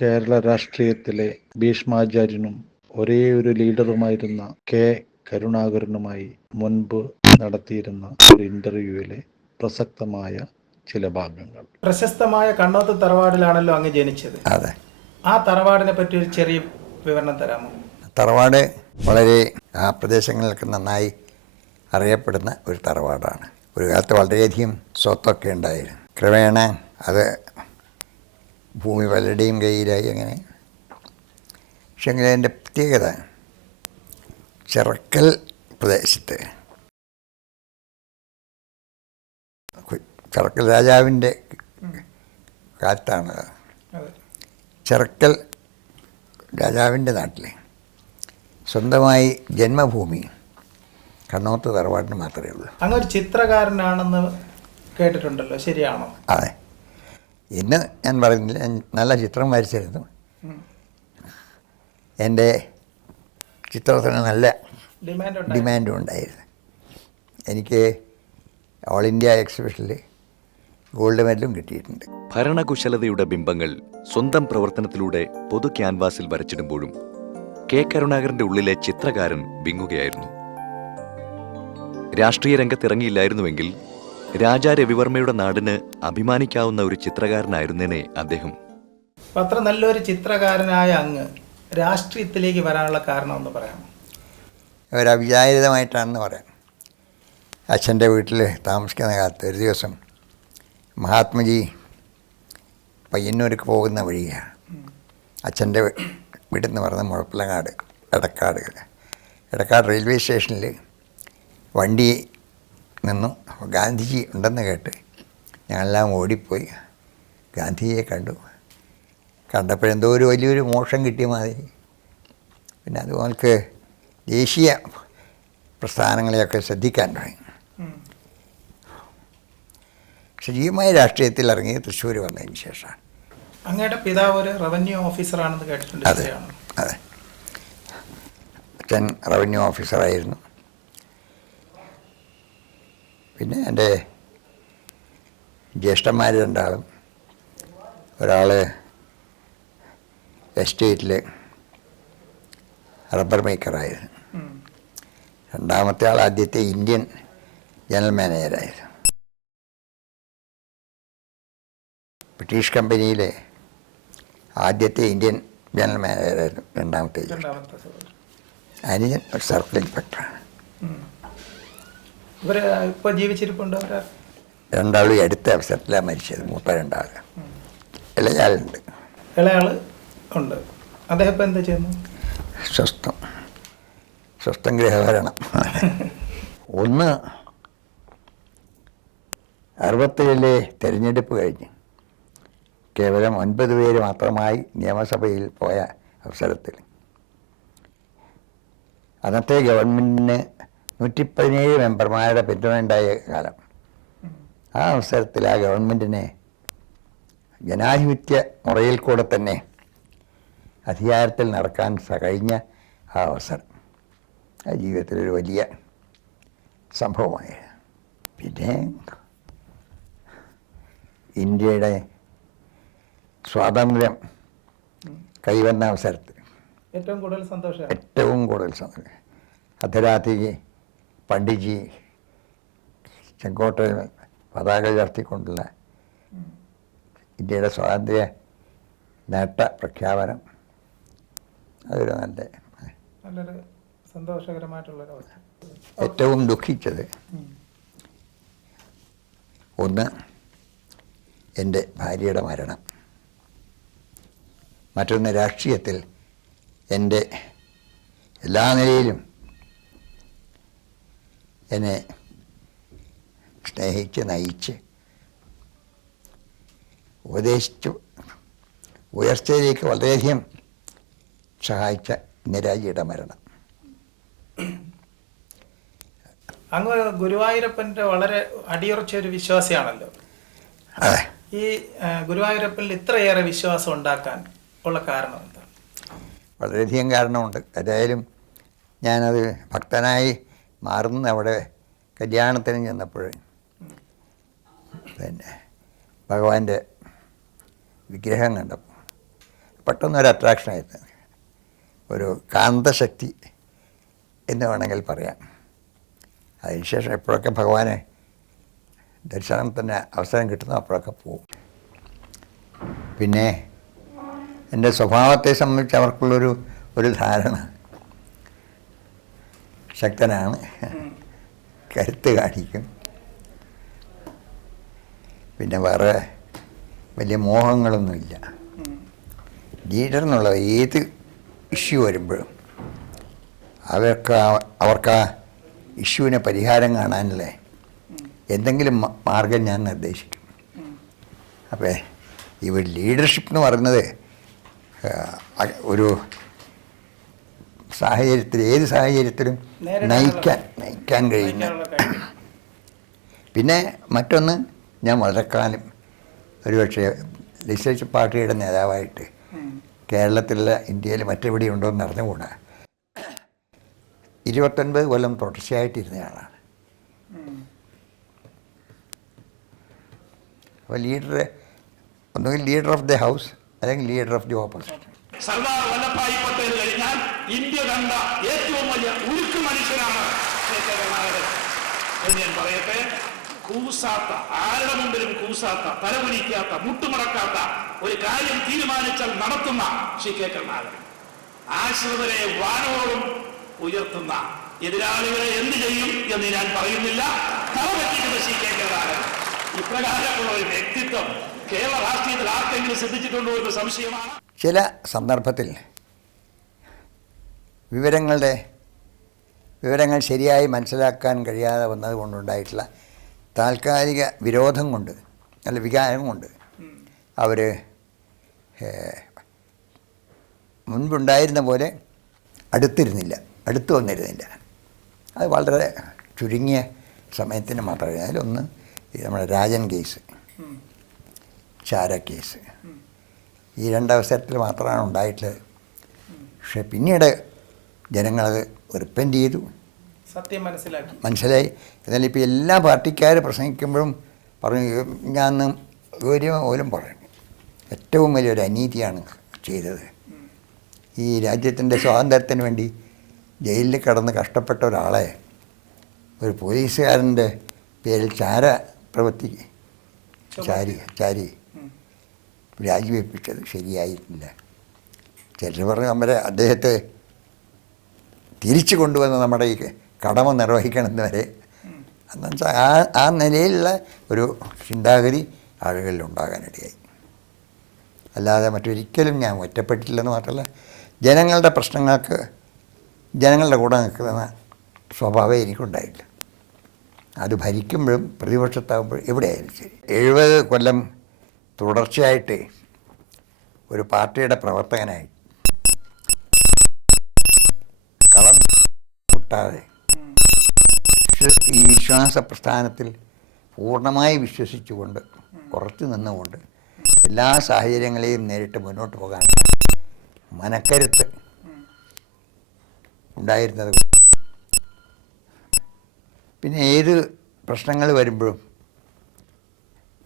കേരള രാഷ്ട്രീയത്തിലെ ഭീഷ്മാചാര്യനും ഒരേയൊരു ലീഡറുമായിരുന്ന കെ. കരുണാകരനുമായി മുൻപ് നടത്തിയിരുന്ന ഒരു ഇന്റർവ്യൂവിലെ പ്രസക്തമായ ചില ഭാഗങ്ങൾ. പ്രശസ്തമായ കണ്ണോത്ത് തറവാടിലാണല്ലോ അങ്ങ് ജനിച്ചത്. അതെ. ആ തറവാടിനെ പറ്റി ഒരു ചെറിയ വിവരണം തരാമോ? തറവാട് വളരെ ആ പ്രദേശങ്ങളിലൊക്കെ നന്നായി അറിയപ്പെടുന്ന ഒരു തറവാടാണ്. ഒരു കാലത്ത് വളരെയധികം സ്വത്തൊക്കെ ഉണ്ടായിരുന്നു. ക്രമേണ അത് ഭൂമി പലരുടെയും കയ്യിലായി. അങ്ങനെ പക്ഷെ എങ്കിലും അതിൻ്റെ പ്രത്യേകത ചിറക്കൽ പ്രദേശത്ത് ചിറക്കൽ രാജാവിൻ്റെ കാലത്താണ്. ചിറക്കൽ രാജാവിൻ്റെ നാട്ടിൽ സ്വന്തമായി ജന്മഭൂമി കണ്ണോത്ത് തറവാടിന് മാത്രമേ ഉള്ളൂ. അങ്ങൊരു ചിത്രകാരനാണെന്ന് കേട്ടിട്ടുണ്ടല്ലോ, ശരിയാണോ? അതെ. ഇന്ന് ഞാൻ പറയുന്നില്ല, ഞാൻ നല്ല ചിത്രം വരച്ചിരുന്നു. എൻ്റെ ചിത്രത്തിന് നല്ല ഡിമാൻഡും ഉണ്ടായിരുന്നു. എനിക്ക് ഓൾ ഇന്ത്യ എക്സിബിഷനിൽ ഗോൾഡ് മെഡലും കിട്ടിയിട്ടുണ്ട്. ഭരണകുശലതയുടെ ബിംബങ്ങൾ സ്വന്തം പ്രവർത്തനത്തിലൂടെ പൊതു ക്യാൻവാസിൽ വരച്ചിടുമ്പോഴും കെ. കരുണാകരന്റെ ഉള്ളിലെ ചിത്രകാരൻ വിങ്ങുകയായിരുന്നു. രാഷ്ട്രീയ രംഗത്തിറങ്ങിയില്ലായിരുന്നുവെങ്കിൽ രാജാ രവിവർമ്മയുടെ നാടിന് അഭിമാനിക്കാവുന്ന ഒരു ചിത്രകാരനായിരുന്നേനെ അദ്ദേഹം. അത്ര നല്ലൊരു ചിത്രകാരനായ അങ്ങ് രാഷ്ട്രീയത്തിലേക്ക് വരാനുള്ള കാരണം എന്ന് പറയാം? ഒരവിചാരിതമായിട്ടാണെന്ന് പറയാം. അച്ഛൻ്റെ വീട്ടിൽ താമസിക്കുന്ന കാലത്ത് ഒരു ദിവസം മഹാത്മജി പയ്യന്നൂർക്ക് പോകുന്ന വഴിയാണ്. അച്ഛൻ്റെ വീട്ടിൽ നിന്ന് പറഞ്ഞ മുഴപ്പിലങ്ങാട് എടക്കാട് റെയിൽവേ സ്റ്റേഷനിൽ വണ്ടി നിന്നു. ഗാന്ധിജി ഉണ്ടെന്ന് കേട്ട് ഞങ്ങളെല്ലാം ഓടിപ്പോയി ഗാന്ധിജിയെ കണ്ടപ്പോഴെന്തോ ഒരു വലിയൊരു മോക്ഷം കിട്ടിയ മാതിരി. പിന്നെ അതുപോലെ ദേശീയ പ്രസ്ഥാനങ്ങളെയൊക്കെ ശ്രദ്ധിക്കാൻ തുടങ്ങി. സജീവമായ രാഷ്ട്രീയത്തിൽ ഇറങ്ങി തൃശ്ശൂർ വന്നതിന് ശേഷമാണ്. അങ്ങയുടെ പിതാവ് ഒരു റവന്യൂ ഓഫീസറാണെന്ന് കേട്ടിട്ടുണ്ട്. അതെ അതെ, അച്ഛൻ റവന്യൂ ഓഫീസറായിരുന്നു. പിന്നെ എൻ്റെ ജ്യേഷ്ഠന്മാർ രണ്ടാളും, ഒരാൾ എസ്റ്റേറ്റിൽ റബ്ബർ മേക്കറായിരുന്നു. രണ്ടാമത്തെ ആൾ ആദ്യത്തെ ഇന്ത്യൻ ജനറൽ മാനേജറായിരുന്നു. ബ്രിട്ടീഷ് കമ്പനിയിലെ ആദ്യത്തെ ഇന്ത്യൻ ജനറൽ മാനേജറായിരുന്നു രണ്ടാമത്തെ. അനുജൻ ഒരു സർക്കിൾ ഇൻസ്പെക്ടറാണ്. ഇപ്പോൾ ജീവിച്ചിരിപ്പുണ്ടോ? രണ്ടാളും അടുത്ത അവസരത്തിലാണ് മരിച്ചത്. മൂത്ത രണ്ടാൾ. ഇളയാളുണ്ട്. ഇളയാൾ ഉണ്ട്. അദ്ദേഹം ഇപ്പം എന്താ ചെയ്യുന്നു? സ്വസ്ഥം ഗൃഹഭരണം. ഒന്ന് 67 തെരഞ്ഞെടുപ്പ് കഴിഞ്ഞ് കേവലം 9 പേര് മാത്രമായി നിയമസഭയിൽ പോയ അവസരത്തിൽ അന്നത്തെ ഗവൺമെൻറ്റിന് 117 മെമ്പർമാരുടെ പിന്തുണയുണ്ടായ കാലം. ആ അവസരത്തിൽ ആ ഗവൺമെൻറ്റിനെ ജനാധിപത്യ മുറയിൽ കൂടെ തന്നെ അധികാരത്തിൽ നടക്കാൻ കഴിഞ്ഞ ആ അവസരം ആ ജീവിതത്തിലൊരു വലിയ സംഭവമായി. പിന്നെ ഇന്ത്യയുടെ സ്വാതന്ത്ര്യം കൈവന്ന അവസരത്തിൽ ഏറ്റവും കൂടുതൽ സന്തോഷം അർദ്ധരാത്രിക്ക് പണ്ഡിറ്റ്ജി ചെങ്കോട്ടയിൽ പതാക ഉയർത്തിക്കൊണ്ടുള്ള ഇന്ത്യയുടെ സ്വാതന്ത്ര്യ നേട്ട പ്രഖ്യാപനം അതൊരു നല്ലൊരു സന്തോഷകരമായിട്ടുള്ളൊരു അവസ്ഥ. ഏറ്റവും ദുഃഖിച്ചത് ഒന്ന് എൻ്റെ ഭാര്യയുടെ മരണം, മറ്റൊന്ന് രാഷ്ട്രീയത്തിൽ എൻ്റെ എല്ലാ നിലയിലും എന്നെ സ്നേഹിച്ച് നയിച്ച് ഉപദേശിച്ചു ഉയർച്ചയിലേക്ക് വളരെയധികം സഹായിച്ച ഇന്ദിരാജിയുടെ മരണം. അങ്ങ് ഗുരുവായൂരപ്പൻ്റെ വളരെ അടിയുറച്ച ഒരു വിശ്വാസിയാണല്ലോ. അതെ. ഈ ഗുരുവായൂരപ്പനിൽ ഇത്രയേറെ വിശ്വാസം ഉണ്ടാക്കാൻ ഉള്ള കാരണം എന്താണ്? വളരെയധികം കാരണമുണ്ട്. ഏതായാലും ഞാനത് ഭക്തനായി മാറുന്ന അവിടെ കല്യാണത്തിന് ചെന്നപ്പോൾ പിന്നെ ഭഗവാന്റെ വിഗ്രഹം കണ്ടപ്പോൾ പെട്ടെന്നൊരു അട്രാക്ഷനായിരുന്നു, ഒരു കാന്തശക്തി എന്ന് വേണമെങ്കിൽ പറയാം. അതിനുശേഷം എപ്പോഴൊക്കെ ഭഗവാനെ ദർശനത്തിന് അവസരം കിട്ടുന്നു അപ്പോഴൊക്കെ പോവും. പിന്നെ എൻ്റെ സ്വഭാവത്തെ സംബന്ധിച്ച് അവർക്കുള്ളൊരു ധാരണ, ശക്തനാണ്, കരുത്ത് കാണിക്കും, പിന്നെ വേറെ വലിയ മോഹങ്ങളൊന്നുമില്ല. ലീഡർ എന്നുള്ള ഏത് ഇഷ്യൂ വരുമ്പോഴും അവർക്ക് ആ ഇഷ്യൂവിന് പരിഹാരം കാണാനുള്ള എന്തെങ്കിലും മാർഗം ഞാൻ നിർദ്ദേശിക്കും. അപ്പോൾ ഈ ലീഡർഷിപ്പ് എന്ന് പറയുന്നത് ഒരു സാഹചര്യത്തിൽ, ഏത് സാഹചര്യത്തിലും നയിക്കാൻ കഴിയുന്ന. പിന്നെ മറ്റൊന്ന്, ഞാൻ വളരെ കാലം ഒരുപക്ഷെ ലെജിസ്ലേച്ചർ പാർട്ടിയുടെ നേതാവായിട്ട് കേരളത്തിലുള്ള ഇന്ത്യയിൽ മറ്റെവിടെ ഉണ്ടോ എന്ന് അറിഞ്ഞുകൂടാ 29 കൊല്ലം തുടർച്ചയായിട്ടിരുന്നയാളാണ്. അപ്പോൾ ഒന്നുകിൽ ലീഡർ ഓഫ് ദി ഹൗസ് അല്ലെങ്കിൽ leader of the opposition. Sardar Vallabhbhai Patel കഴിഞ്ഞാൽ ഇന്ത്യ കണ്ട ഏറ്റവും വലിയ ഉരുക്ക് മനുഷ്യനാണ് എന്ന് ഞാൻ പറയട്ടെ. കൂസാത്ത, ആരുടെ മുമ്പിലും കൂസാത്ത, തലകുനിക്കാത്ത, മുട്ടുമടക്കാത്ത, ഒരു കാര്യം തീരുമാനിച്ചാൽ നടത്തുന്ന ശ്രീ കെ കരുണാകരൻ. ആശ്രിതരെ വാനോളം ഉയർത്തുന്ന, എതിരാളികളെ എന്ത് ചെയ്യും എന്ന് ഞാൻ പറയുന്നില്ല, തലപറ്റിക്കുന്ന ശ്രീ കെ കരുണാകരൻ. ഇപ്രകാരമുള്ള ഒരു വ്യക്തിത്വം കേരള രാഷ്ട്രീയത്തിൽ ആർക്കെങ്കിലും ശ്രദ്ധിച്ചിട്ടുണ്ടോ എന്ന് സംശയമാണ്. ചില സന്ദർഭത്തിൽ വിവരങ്ങൾ ശരിയായി മനസ്സിലാക്കാൻ കഴിയാതെ വന്നത് കൊണ്ടുണ്ടായിട്ടുള്ള താൽക്കാലിക വിരോധം കൊണ്ട്, അല്ല വികാരം കൊണ്ട് അവർ മുൻപുണ്ടായിരുന്ന പോലെ അടുത്തു വന്നിരുന്നില്ല. അത് വളരെ ചുരുങ്ങിയ സമയത്തിന് മാത്രമേ. അതിലൊന്ന് നമ്മുടെ രാജൻ കേസ്, ചാര കേസ്, ഈ രണ്ടവസരത്തിൽ മാത്രമാണ് ഉണ്ടായിട്ടുള്ളത്. പക്ഷെ പിന്നീട് ജനങ്ങളത് റിപ്പൻറ്റ് ചെയ്തു, സത്യം മനസ്സിലായി. എന്നാൽ ഇപ്പോൾ എല്ലാ പാർട്ടിക്കാരും പ്രസംഗിക്കുമ്പോഴും പറഞ്ഞു, ഞാൻ പോലും പറയും, ഏറ്റവും വലിയൊരു അനീതിയാണ് ചെയ്തത്. ഈ രാജ്യത്തിൻ്റെ സ്വാതന്ത്ര്യത്തിന് വേണ്ടി ജയിലിൽ കിടന്ന് കഷ്ടപ്പെട്ട ഒരാളെ ഒരു പോലീസുകാരൻ്റെ പേരിൽ ചാരി രാജിവെപ്പിച്ചത് ശരിയായിട്ടില്ല. ചിലർ പറഞ്ഞു അദ്ദേഹത്തെ തിരിച്ചു കൊണ്ടുവന്ന് നമ്മുടെ ഈ കടമ നിർവഹിക്കണമെന്ന് വരെ. എന്നുവെച്ചാൽ ആ നിലയിലുള്ള ഒരു ചിന്താഗതി ആളുകളിൽ ഉണ്ടാകാനിടയായി. അല്ലാതെ മറ്റൊരിക്കലും ഞാൻ ഒറ്റപ്പെട്ടിട്ടില്ലെന്ന് മാത്രമല്ല, ജനങ്ങളുടെ പ്രശ്നങ്ങൾക്ക് ജനങ്ങളുടെ കൂടെ നിൽക്കുന്ന സ്വഭാവം എനിക്കുണ്ടായില്ല. അത് ഭരിക്കുമ്പോഴും പ്രതിപക്ഷത്താകുമ്പോഴും എവിടെയായാലും ശരി. 70 കൊല്ലം തുടർച്ചയായിട്ട് ഒരു പാർട്ടിയുടെ പ്രവർത്തകനായി കളം പൊട്ടാതെ ഈ വിശ്വാസ പ്രസ്ഥാനത്തിൽ പൂർണ്ണമായി വിശ്വസിച്ചുകൊണ്ട്, ഉറച്ചു നിന്നുകൊണ്ട് എല്ലാ സാഹചര്യങ്ങളെയും നേരിട്ട് മുന്നോട്ട് പോകാനുള്ള മനക്കരുത്ത് ഉണ്ടായിരുന്നത്. പിന്നെ ഏത് പ്രശ്നങ്ങൾ വരുമ്പോഴും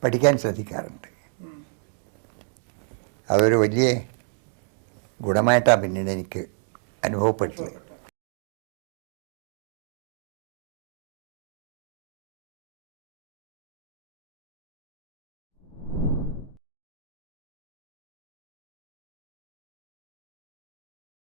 പഠിക്കാൻ ശ്രദ്ധിക്കാറുണ്ട്. അതൊരു വലിയ ഗുണമായിട്ടാണ് പിന്നീട് എനിക്ക് അനുഭവപ്പെട്ടത്.